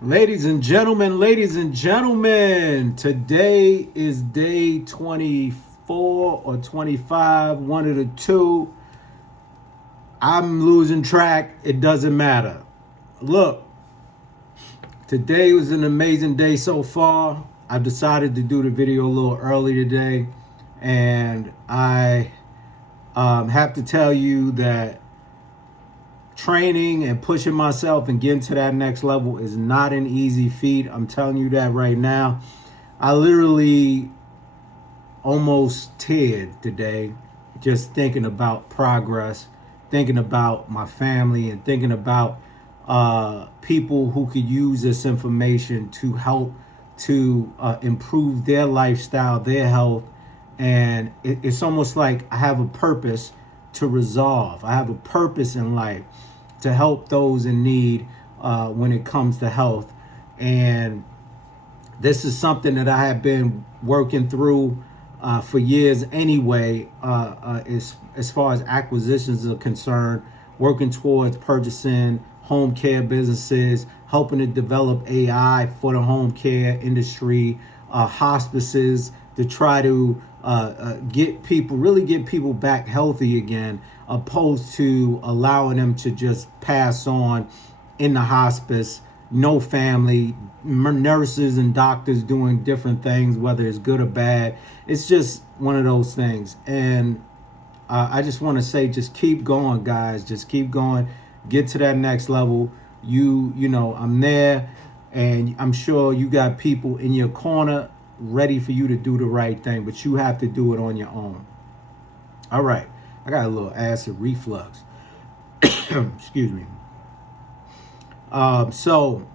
Ladies and gentlemen, today is day 24 or 25, one of the two. I'm losing track. It doesn't matter. Look, today was an amazing day so far. I've decided to do the video a little early today, and I have to tell you that training and pushing myself and getting to that next level is not an easy feat. I'm telling you that right now. I literally almost teared today just thinking about progress, thinking about my family, and thinking about people who could use this information to help to improve their lifestyle, their health. And it's almost like I have a purpose to resolve. I have a purpose in life to help those in need when it comes to health. And this is something that I have been working through for years anyway, as far as acquisitions are concerned, working towards purchasing home care businesses, helping to develop AI for the home care industry, hospices, to try to really get people back healthy again, opposed to allowing them to just pass on in the hospice, no family, nurses and doctors doing different things, whether it's good or bad. It's just one of those things. And I just want to say, just keep going, guys. Just keep going. Get to that next level. You know, I'm there, and I'm sure you got people in your corner ready for you to do the right thing, but you have to do it on your own. All right. I got a little acid reflux. Excuse me. So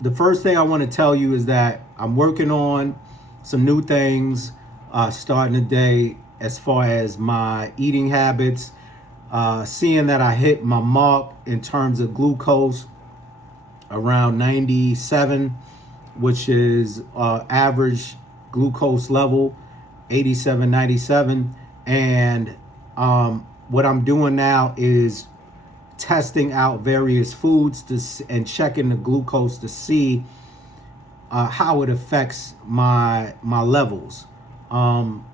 the first thing I want to tell you is that I'm working on some new things starting today as far as my eating habits, seeing that I hit my mark in terms of glucose around 97, which is average glucose level, 87, 97. And what I'm doing now is testing out various foods and checking the glucose to see how it affects my levels. And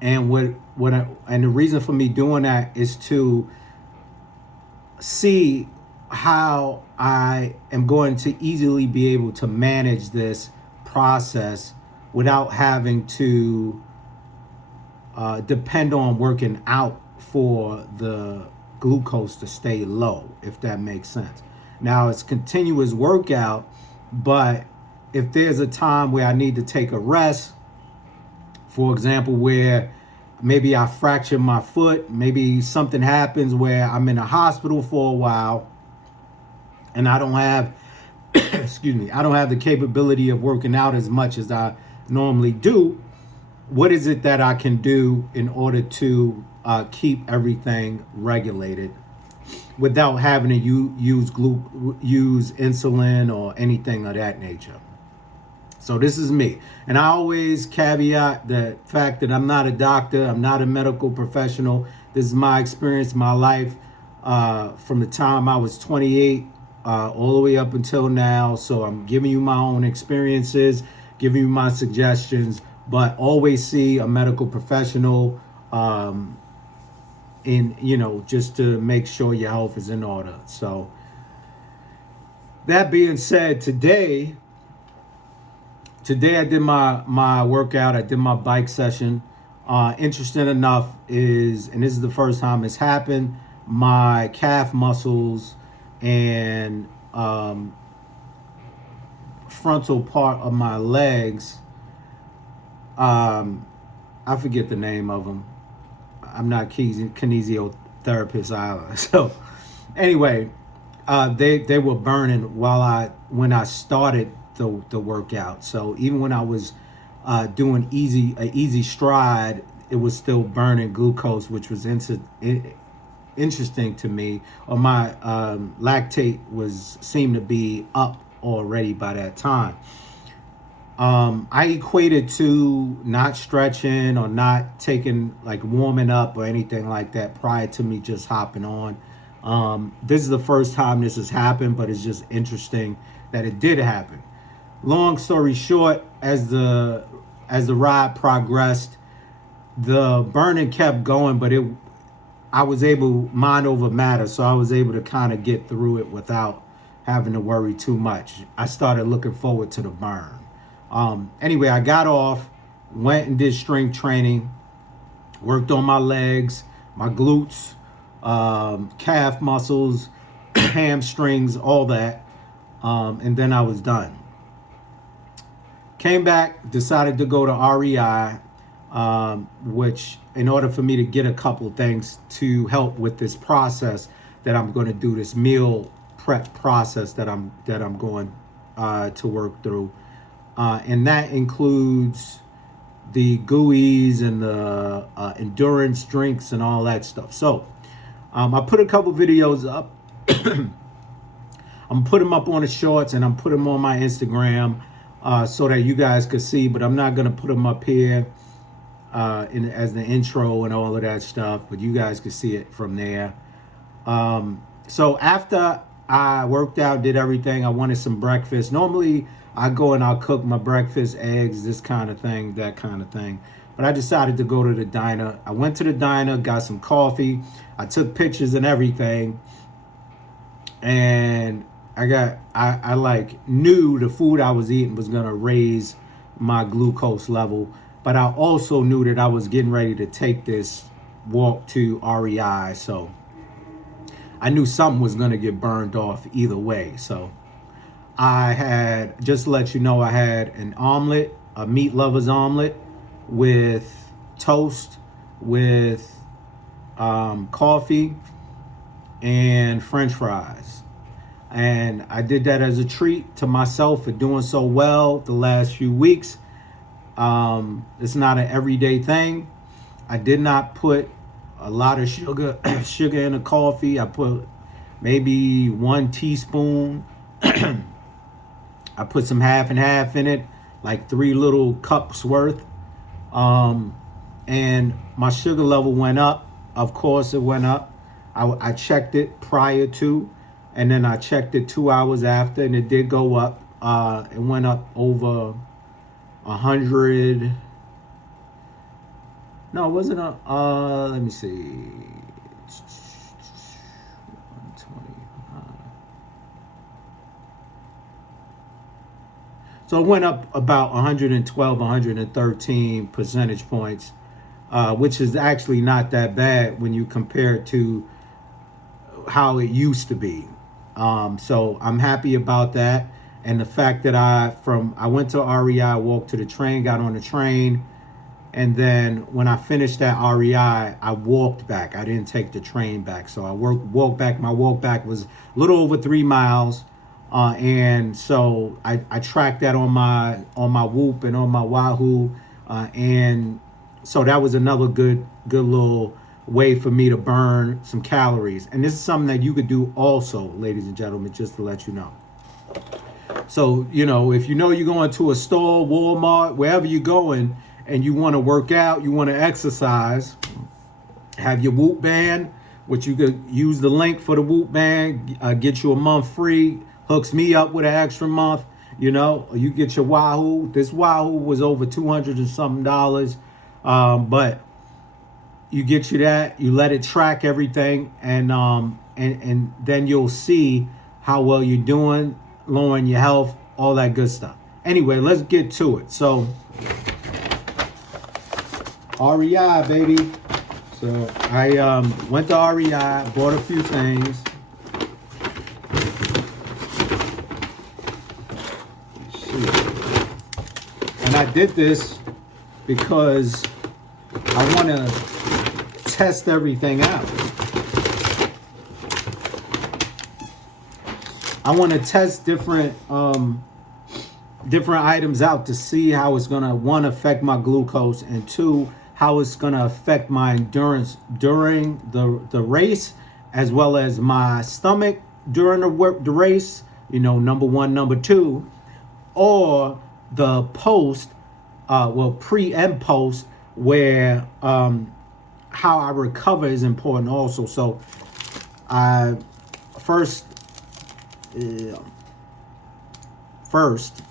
and the reason for me doing that is to see how I am going to easily be able to manage this process without having to depend on working out for the glucose to stay low, if that makes sense. Now, it's continuous workout, but if there's a time where I need to take a rest, for example, where maybe I fracture my foot, maybe something happens where I'm in a hospital for a while and I don't have excuse me, I don't have the capability of working out as much as I normally do. What is it that I can do in order to keep everything regulated without having to use insulin or anything of that nature? So this is me. And I always caveat the fact that I'm not a doctor, I'm not a medical professional. This is my experience, my life, from the time I was 28 all the way up until now. So I'm giving you my own experiences, giving you my suggestions, but always see a medical professional just to make sure your health is in order. So that being said, today I did my workout. I did my bike session. Interesting enough and this is the first time it's happened, my calf muscles and frontal part of my legs, I forget the name of them. I'm not kinesiotherapist either. So anyway, they were burning when I started the workout. So even when I was doing easy stride, it was still burning glucose, which was interesting to me. Or my lactate seemed to be up already by that time. I equate it to not stretching or not taking, like, warming up or anything like that prior to me just hopping on. This is the first time this has happened, but it's just interesting that it did happen. Long story short, as the ride progressed, the burning kept going, but I was able, mind over matter, so I was able to kind of get through it without having to worry too much. I started looking forward to the burn. Anyway, I got off, went and did strength training, worked on my legs, my glutes, calf muscles, hamstrings, all that. And then I was done. Came back, decided to go to REI, which in order for me to get a couple things to help with this process that I'm going to do, this meal prep process that I'm going to work through. And that includes the GUIs and the endurance drinks and all that stuff. So I put a couple videos up. I'm putting them up on the shorts and I'm putting them on my Instagram so that you guys could see, but I'm not going to put them up here as the intro and all of that stuff, but you guys can see it from there. So after I worked out, did everything, I wanted some breakfast. Normally I go and I'll cook my breakfast, eggs, this kind of thing, that kind of thing. But I decided to go to the diner. I went to the diner, got some coffee. I took pictures and everything. And I like knew the food I was eating was gonna raise my glucose level. But I also knew that I was getting ready to take this walk to REI. So I knew something was gonna get burned off either way. So I had, just to let you know, I had an omelet, a meat lover's omelet with toast, with coffee and French fries. And I did that as a treat to myself for doing so well the last few weeks. It's not an everyday thing. I did not put a lot of sugar in the coffee. I put maybe 1 teaspoon. I put some half and half in it, like 3 little cups worth. And my sugar level went up. Of course it went up. I checked it prior to, and then I checked it 2 hours after, and it did go up. It went up over 100. No, it wasn't let me see. 125. So it went up about 112, 113 percentage points, which is actually not that bad when you compare it to how it used to be. So I'm happy about that. And the fact that I went to REI, walked to the train, got on the train, and then when I finished at REI, I walked back. I didn't take the train back. So I walked back. My walk back was a little over 3 miles. And so I tracked that on my Whoop and on my Wahoo. And so that was another good little way for me to burn some calories. And this is something that you could do also, ladies and gentlemen, just to let you know. So, if you're going to a store, Walmart, wherever you're going, and you want to work out, you want to exercise, have your Whoop band, which you could use the link for the Whoop band, get you a month free, hooks me up with an extra month. You get your Wahoo. This Wahoo was over $200 and something, but you get you that, you let it track everything, and then you'll see how well you're doing, lowering your health, all that good stuff. Anyway, let's get to it. So REI, baby. So I went to REI, bought a few things. And I did this because I want to test everything out. I want to test different items out to see how it's gonna, 1, affect my glucose, and 2, how it's gonna affect my endurance during the race, as well as my stomach during the race. Number 1, number 2, or the post, pre and post, where how I recover is important also. So I first, first,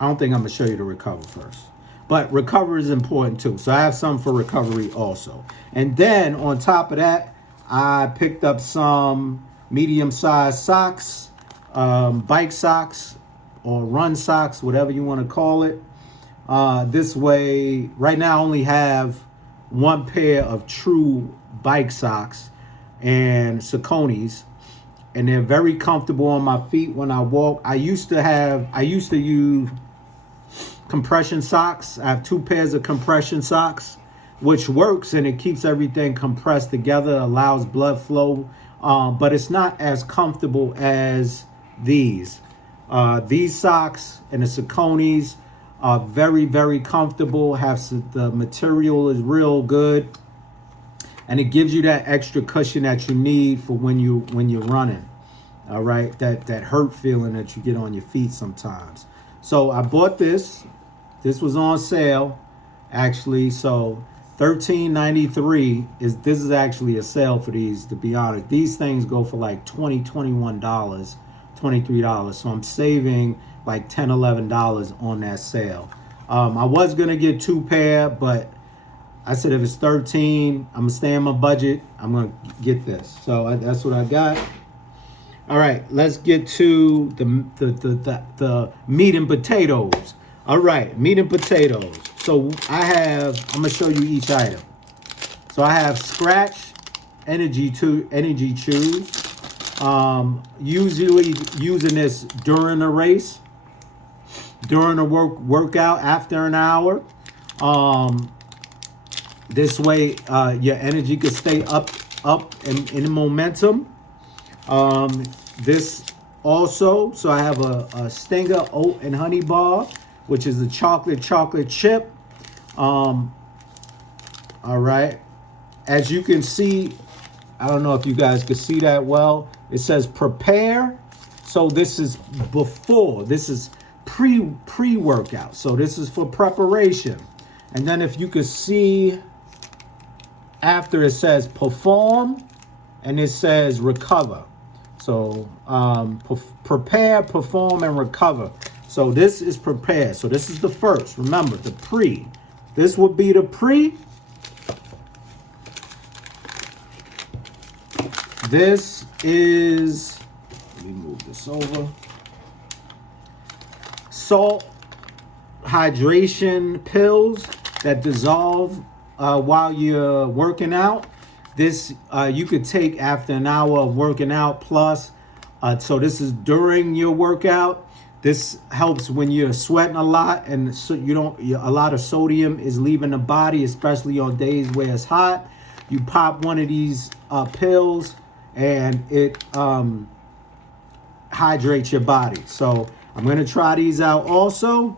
I don't think I'm gonna show you the recover first, but recover is important too. So I have some for recovery also. And then on top of that, I picked up some medium-sized socks, bike socks or run socks, whatever you want to call it. This way, right now I only have one pair of true bike socks and Sauconys, and they're very comfortable on my feet when I walk. I used to use compression socks. I have 2 pairs of compression socks, which works, and it keeps everything compressed together, allows blood flow, but it's not as comfortable as these. These socks and the Sauconys are very, very comfortable. The material is real good, and it gives you that extra cushion that you need for when you're running. All right, that hurt feeling that you get on your feet sometimes. So I bought this. This was on sale, actually. So $13.93 this is actually a sale for these. To be honest, these things go for like $20, $21, $23. So I'm saving like $10, $11 on that sale. I was gonna get 2 pair, but I said if it's 13, I'm gonna stay in my budget. I'm gonna get this. So that's what I got. All right, let's get to the meat and potatoes. All right, meat and potatoes. So I'm gonna show you each item. So I have Scratch Energy Chews. Usually using this during a race, during a workout, after an hour. This way, your energy can stay up in momentum. This also, so I have a Stinger oat and honey bar, which is a chocolate chip. All right. As you can see, I don't know if you guys can see that well. It says prepare. So this is before. This is pre-workout. So this is for preparation. And then if you could see, after it says perform, and it says recover. So prepare, perform, and recover. So this is prepare. So this is the first. Remember, the pre. This would be the pre. This is, let me move this over. Salt hydration pills that dissolve while you're working out. This you could take after an hour of working out plus. So this is during your workout. This helps when you're sweating a lot and so a lot of sodium is leaving the body, especially on days where it's hot. You pop one of these pills and it hydrates your body. So I'm gonna try these out also.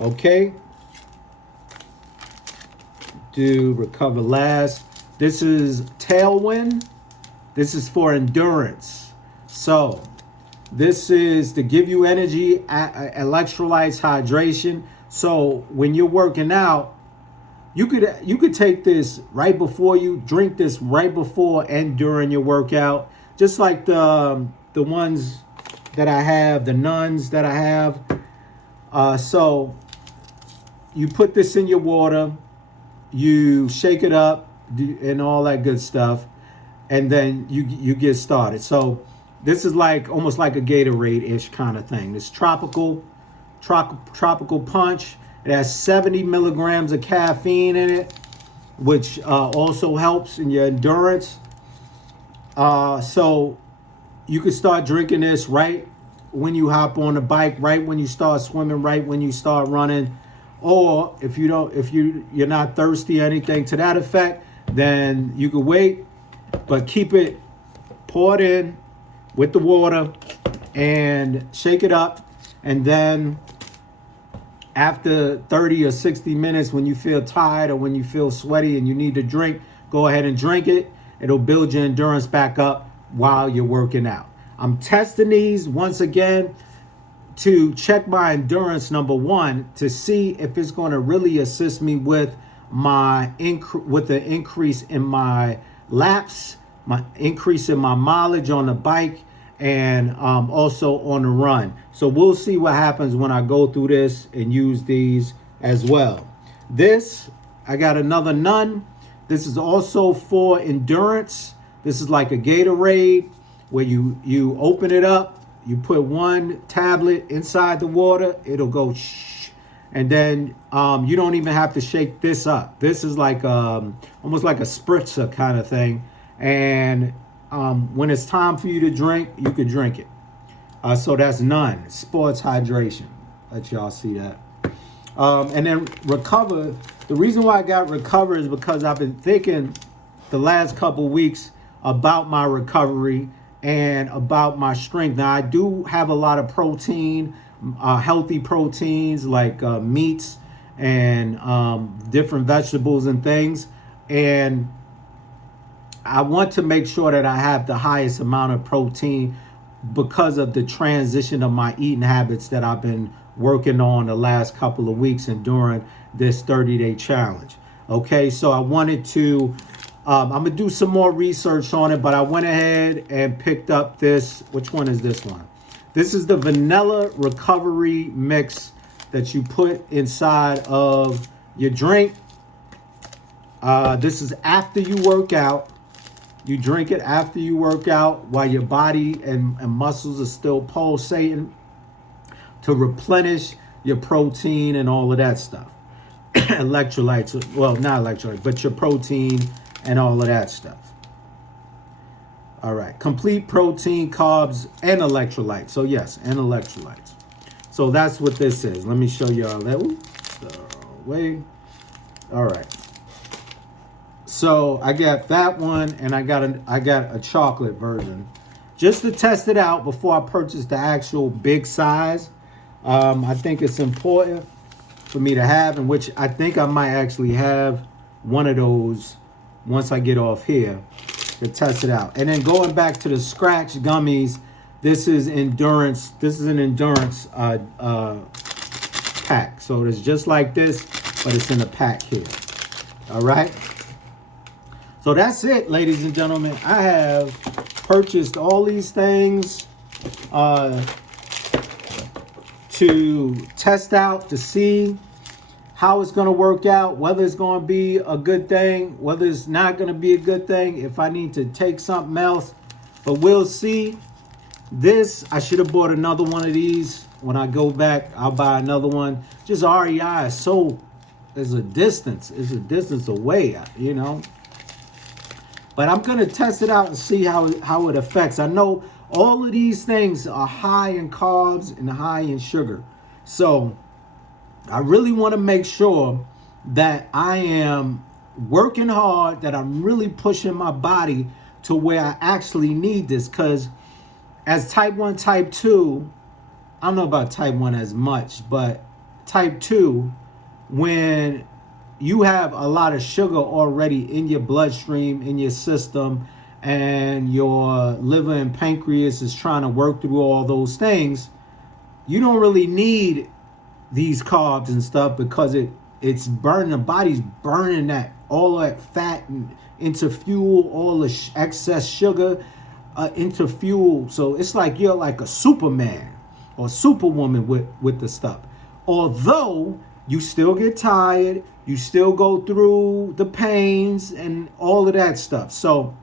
Okay. Do recover last. This is Tailwind. This is for endurance. So this is to give you energy, electrolytes, hydration. So when you're working out, you could take this right before you drink this right before and during your workout, just like the ones that I have, the nuns that I have. So you put this in your water, you shake it up and all that good stuff, and then you get started. So this is like almost like a Gatorade-ish kind of thing. This tropical punch. It has 70 milligrams of caffeine in it, which also helps in your endurance. So you can start drinking this right when you hop on the bike, right when you start swimming, right when you start running. Or if you're not thirsty or anything to that effect, then you can wait, but keep it poured in with the water and shake it up. And then after 30 or 60 minutes, when you feel tired or when you feel sweaty and you need to drink, go ahead and drink it. It'll build your endurance back up while you're working out. I'm testing these once again to check my endurance, number one, to see if it's going to really assist me with the increase in my laps increasing my mileage on the bike, and also on the run. So we'll see what happens when I go through this and use these as well. This, I got another Nun. This is also for endurance. This is like a Gatorade where you open it up, you put one tablet inside the water, it'll go shh, and then you don't even have to shake this up. This is like almost like a spritzer kind of thing, and when it's time for you to drink, you could drink it. So that's Nun, sports hydration. Let y'all see that. And then Recover. The reason why I got Recover is because I've been thinking the last couple weeks about my recovery and about my strength. Now, I do have a lot of protein, healthy proteins like meats and different vegetables and things. And I want to make sure that I have the highest amount of protein because of the transition of my eating habits that I've been working on the last couple of weeks and during this 30-day challenge. Okay, so I wanted to, I'm gonna do some more research on it, but I went ahead and picked up this. Which one is this one? This is the vanilla recovery mix that you put inside of your drink. This is after you work out. You drink it after you work out while your body and muscles are still pulsating to replenish your protein and all of that stuff. Electrolytes, well, not electrolytes, but your protein and all of that stuff. All right, complete protein, carbs, and electrolytes. So yes, and electrolytes. So that's what this is. Let me show y'all that. Way. All right. So I got that one, and I got a chocolate version, just to test it out before I purchase the actual big size. I think it's important for me to have, in which I think I might actually have one of those once I get off here to test it out. And then going back to the Scratch gummies, this is endurance. This is an endurance pack. So it's just like this, but it's in a pack here. All right. So that's it, ladies and gentlemen. I have purchased all these things to test out, to see how it's going to work out, whether it's going to be a good thing, whether it's not going to be a good thing, if I need to take something else. But we'll see. This, I should have bought another one of these. When I go back, I'll buy another one. Just REI is so, there's a distance. It's a distance away, you know. But I'm going to test it out and see how it affects. I know all of these things are high in carbs and high in sugar. So I really want to make sure that I am working hard, that I'm really pushing my body to where I actually need this. Because as type 1, type 2, I don't know about type 1 as much, but type 2, when you have a lot of sugar already in your bloodstream, in your system, and your liver and pancreas is trying to work through all those things, you don't really need these carbs and stuff, because it's burning, the body's burning that all that fat into fuel, all the excess sugar into fuel. So it's like you're like a Superman or Superwoman with the stuff. Although you still get tired, you still go through the pains and all of that stuff. So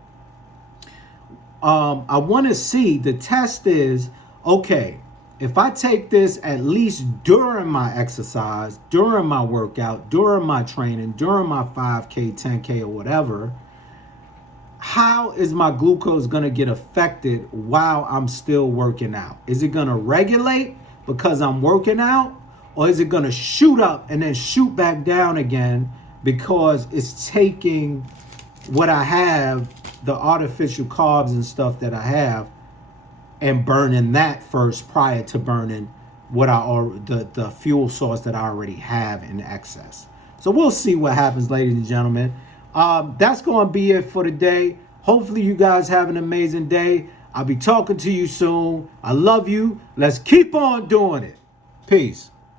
I want to see, the test is, okay, if I take this at least during my exercise, during my workout, during my training, during my 5K, 10K, or whatever, how is my glucose going to get affected while I'm still working out? Is it going to regulate because I'm working out? Or is it going to shoot up and then shoot back down again because it's taking what I have, the artificial carbs and stuff that I have, and burning that first prior to burning what the fuel source that I already have in excess? So we'll see what happens, ladies and gentlemen. That's going to be it for today. Hopefully you guys have an amazing day. I'll be talking to you soon. I love you. Let's keep on doing it. Peace.